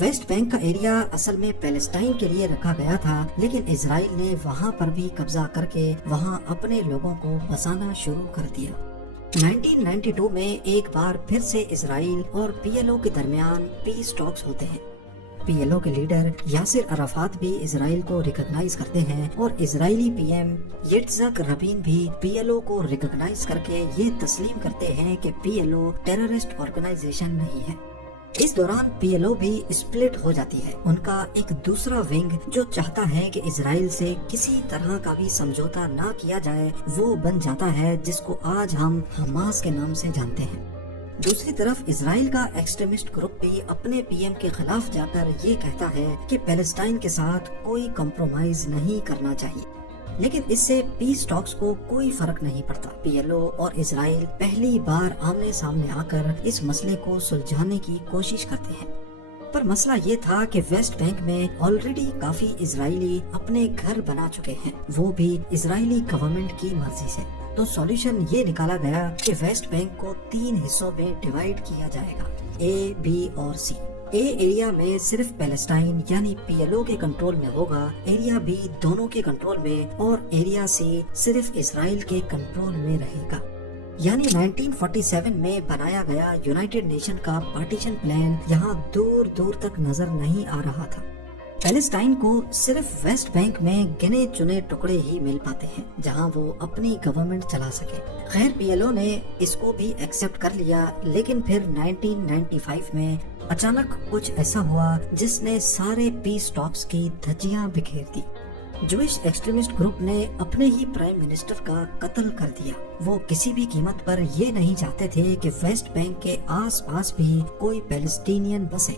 Waste bank کا area اصل میں پیلسٹائن کے لیے رکھا گیا تھا، لیکن اسرائیل نے وہاں پر بھی قبضہ کر کے وہاں اپنے لوگوں کو بسانا شروع کر دیا۔ 1992 میں ایک بار پھر سے اسرائیل اور پی ایل او کے درمیان پیس ٹاکس ہوتے ہیں۔ پی ایل او کے لیڈر یاسر عرفات بھی اسرائیل کو ریکگنائز کرتے ہیں اور اسرائیلی پی ایم یٹزک ربین بھی پی ایل او کو ریکگنائز کر کے یہ تسلیم کرتے ہیں کہ P L O terrorist organisation نہیں ہے۔ اس دوران پی ایل او بھی اسپلٹ ہو جاتی ہے۔ ان کا ایک دوسرا ونگ جو چاہتا ہے کہ اسرائیل سے کسی طرح کا بھی سمجھوتا نہ کیا جائے وہ بن جاتا ہے، جس کو آج ہم حماس کے نام سے جانتے ہیں۔ دوسری طرف اسرائیل کا ایکسٹریمسٹ گروپ بھی اپنے پی ایم کے خلاف جا کر یہ کہتا ہے کہ پیلسٹائن کے ساتھ کوئی کمپرومائز نہیں کرنا چاہیے، لیکن اس سے پیس ٹاکس کو کوئی فرق نہیں پڑتا۔ پی ایل او اور اسرائیل پہلی بار آمنے سامنے آ کر اس مسئلے کو سلجھانے کی کوشش کرتے ہیں، پر مسئلہ یہ تھا کہ ویسٹ بینک میں آلریڈی کافی اسرائیلی اپنے گھر بنا چکے ہیں، وہ بھی اسرائیلی گورنمنٹ کی مرضی سے۔ تو سولوشن یہ نکالا گیا کہ ویسٹ بینک کو 3 حصوں میں ڈیوائیڈ کیا جائے گا، اے، بی اور سی۔ اے ایریا میں صرف پیلسٹائن یعنی پی ایل او کے کنٹرول میں ہوگا، ایریا بی دونوں کے کنٹرول میں، اور ایریا سی صرف اسرائیل کے کنٹرول میں رہے گا۔ یعنی 1947 میں بنایا گیا یونائٹڈ نیشن کا پارٹیشن پلان یہاں دور دور تک نظر نہیں آ رہا تھا۔ پیلسٹائن کو صرف ویسٹ بینک میں گنے چنے ٹکڑے ہی مل پاتے ہیں جہاں وہ اپنی گورنمنٹ چلا سکے۔ خیر پی ایل او نے اس کو بھی ایکسپٹ کر لیا، لیکن پھر 1995 میں اچانک کچھ ایسا ہوا جس نے سارے پیس ٹاکس کی دھجیاں بکھیر دی۔ جوئش ایکسٹریمسٹ گروپ نے اپنے ہی پرائم منسٹر کا قتل کر دیا۔ وہ کسی بھی قیمت پر یہ نہیں چاہتے تھے کہ ویسٹ بینک کے آس پاس بھی کوئی پیلسٹینین بسے۔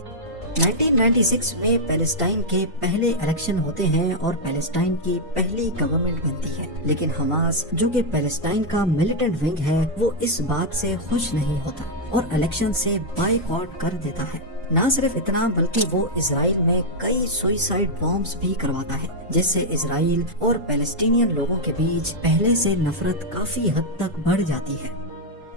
1996 میں پیلسٹائن کے پہلے الیکشن ہوتے ہیں اور پیلسٹائن کی پہلی گورنمنٹ بنتی ہے، لیکن حماس جو کہ پیلسٹائن کا ملیٹنٹ ونگ ہے وہ اس بات سے خوش نہیں ہوتا اور الیکشن سے بائیکاٹ کر دیتا ہے۔ نہ صرف اتنا بلکہ وہ اسرائیل میں کئی سوئسائڈ بامبس بھی کرواتا ہے، جس سے اسرائیل اور پیلسٹینین لوگوں کے بیچ پہلے سے نفرت کافی حد تک بڑھ جاتی ہے۔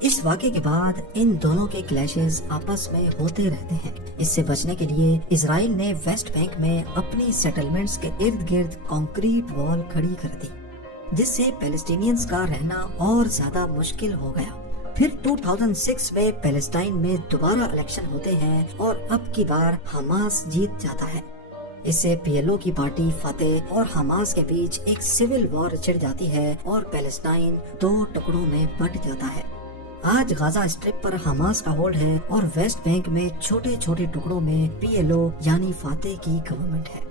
اس واقعے کے بعد ان دونوں کے کلیشز آپس میں ہوتے رہتے ہیں۔ اس سے بچنے کے لیے اسرائیل نے ویسٹ بینک میں اپنی سیٹلمنٹس کے ارد گرد کنکریٹ وال کھڑی کر دی، جس سے پیلسٹینینز کا رہنا اور زیادہ مشکل ہو گیا۔ پھر 2006 میں پیلسٹائن میں دوبارہ الیکشن ہوتے ہیں اور اب کی بار حماس جیت جاتا ہے۔ اس سے پی ایل او کی پارٹی فتح اور حماس کے بیچ ایک سول وار چھڑ جاتی ہے اور پیلسٹائن 2 ٹکڑوں میں بٹ جاتا ہے۔ آج غازہ اسٹرپ پر حماس کا ہولڈ ہے اور ویسٹ بینک میں چھوٹے چھوٹے ٹکڑوں میں پی ایل او یعنی فاتح کی گورنمنٹ ہے۔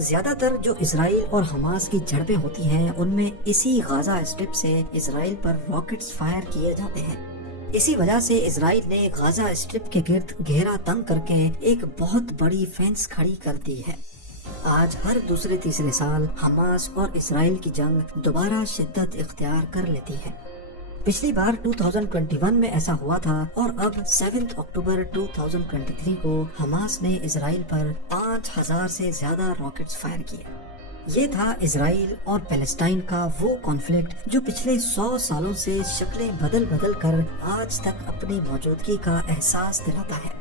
زیادہ تر جو اسرائیل اور حماس کی جھڑپیں ہوتی ہیں ان میں اسی غازہ اسٹرپ سے اسرائیل پر راکٹس فائر کیے جاتے ہیں۔ اسی وجہ سے اسرائیل نے غازہ اسٹرپ کے گرد گھیرا تنگ کر کے ایک بہت بڑی فینس کھڑی کر دی ہے۔ آج ہر دوسرے تیسرے سال حماس اور اسرائیل کی جنگ دوبارہ شدت اختیار کر لیتی ہے۔ پچھلی بار 2021 میں ایسا ہوا تھا اور اب 7 اکتوبر 2023 کو حماس نے اسرائیل پر 5000 سے زیادہ راکٹس فائر کیے۔ یہ تھا اسرائیل اور پیلسٹائن کا وہ کانفلکٹ جو پچھلے 100 سالوں سے شکلیں بدل بدل کر آج تک اپنی موجودگی کا احساس دلاتا ہے۔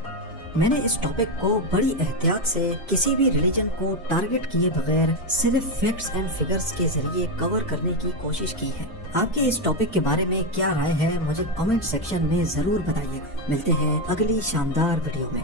میں نے اس ٹاپک کو بڑی احتیاط سے کسی بھی ریلیجن کو ٹارگٹ کیے بغیر صرف فیکٹس اینڈ فگرز کے ذریعے کور کرنے کی کوشش کی ہے۔ آپ کے اس ٹاپک کے بارے میں کیا رائے ہے مجھے کامنٹ سیکشن میں ضرور بتائیے۔ ملتے ہیں اگلی شاندار ویڈیو میں۔